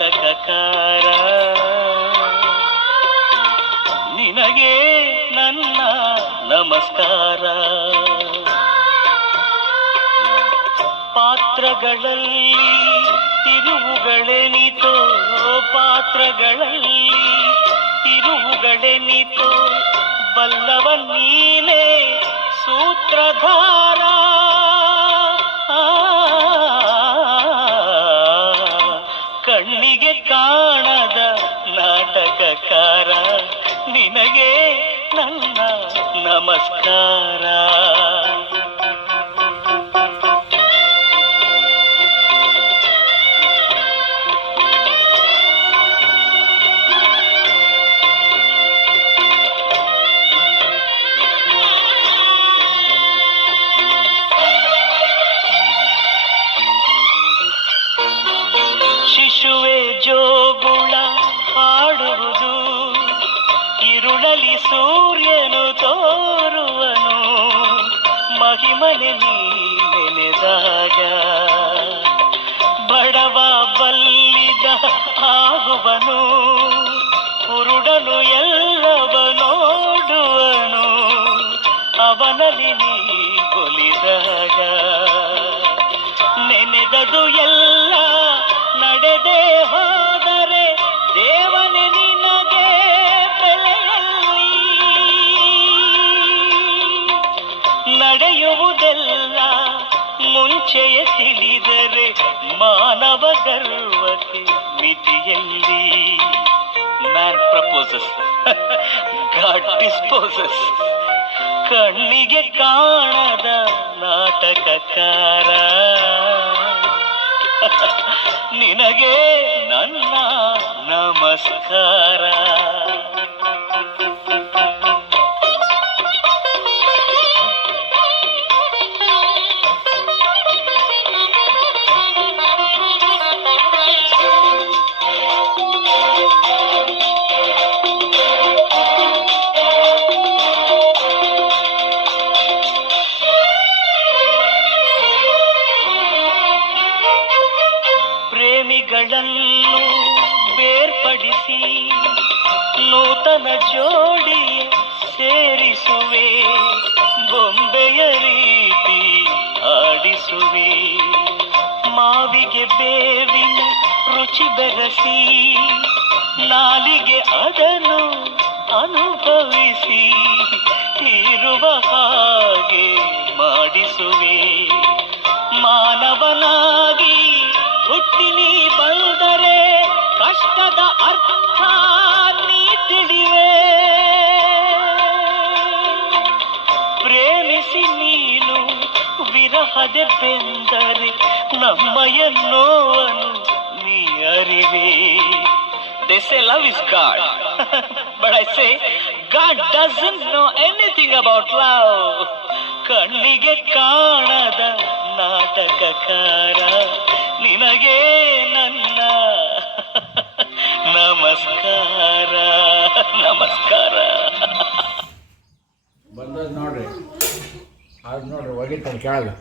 ನಾಟಕಕಾರ ನಿನಗೆ ನನ್ನ ನಮಸ್ಕಾರ. ಪಾತ್ರಗಳಲ್ಲಿ ತಿರುವುಗಳೆನಿತೋ, ಪಾತ್ರಗಳಲ್ಲಿ ತಿರುವುಗಳೆನಿತೋ, ಬಲ್ಲವ ನೀನೇ ಸೂತ್ರಧಾರ. ಕಣ್ಣಿಗೆ ಕಾಣದ ನಾಟಕಕಾರ ನಿನಗೆ ನನ್ನ ನಮಸ್ಕಾರ. ಶಿಶುವೆ ಜೋಗುಳ ಹಾಡುವುದು, ಇರುಳಲಿ ಸೂರ್ಯನು ತೋರುವನು, ಮಹಿಮನೆ ನೀ ನೆನೆದಾಗ ಬಡವ ಬಲ್ಲಿದ ಆಗುವನು, ಕುರುಡನು ಎಲ್ಲವ ನೋಡುವನು, ಅವನಲ್ಲಿ ನೀ ಒಲಿದಾಗ ನೆನೆದದು ಎಲ್ಲ ನಡೆದೇ ಹೋದರೆ ದೇವನೇ ನಿನಗೆ ಬೆಲೆಯಲ್ಲಿ. ನಡೆಯುವುದೆಲ್ಲ ಮುಂಚೆಯೇ ತಿಳಿದರೆ ಮಾನವ ಗರ್ವಕ್ಕೆ ಮಿತಿಯಲ್ಲಿ. Man proposes, god disposes. ಕಣ್ಣಿಗೆ ಕಾಣದ ನಾಟಕಕಾರ ನಿನಗೆ ನನ್ನ ನಮಸ್ಕಾರ. ಪ್ರೇಮಿಗಳನ್ನು ಬೇರ್ಪಡಿಸಿ ನೂತನ ಜೋಡಿ ಸೇರಿಸುವೆ, ಬೊಂಬೆಯ ರೀತಿ ಆಡಿಸುವೆ. ಮಾವಿಗೆ ಬೇವಿನ ರುಚಿ ಬೆರೆಸಿ ನಾಲಿಗೆ ಅದನ್ನು ಅನುಭವಿಸಿ ಇರುವ ಹಾಗೆ ಮಾಡಿಸುವೆ. ಮಾನವನಾಗಿ ಹುಟ್ಟಿ ನೀ ಬಂದರೆ ಕಷ್ಟದ ಅರ್ಥ ನೀ ತಿಳಿವೆ. ಪ್ರೇಮಿಸಿ ನೀನು ವಿರಹದೆ ಬೆಂದರೆ ನಮ್ಮಯ ನೋವನ್ನು ನೀ ಅರಿವೆ. They say love is God, but I say God doesn't know anything about love. ಕಣ್ಣಿಗೆ ಕಾಣದ ನಾಟಕಕಾರ ನಿನಗೆ ನನ್ನ ನಮಸ್ಕಾರ. ನಮಸ್ಕಾರ. ಬಂದದ್ದು ನೋಡ್ರಿ, ಅದು ನೋಡ್ರಿ ಒಗಿತಾನೆ ಕೆಳಗೆ.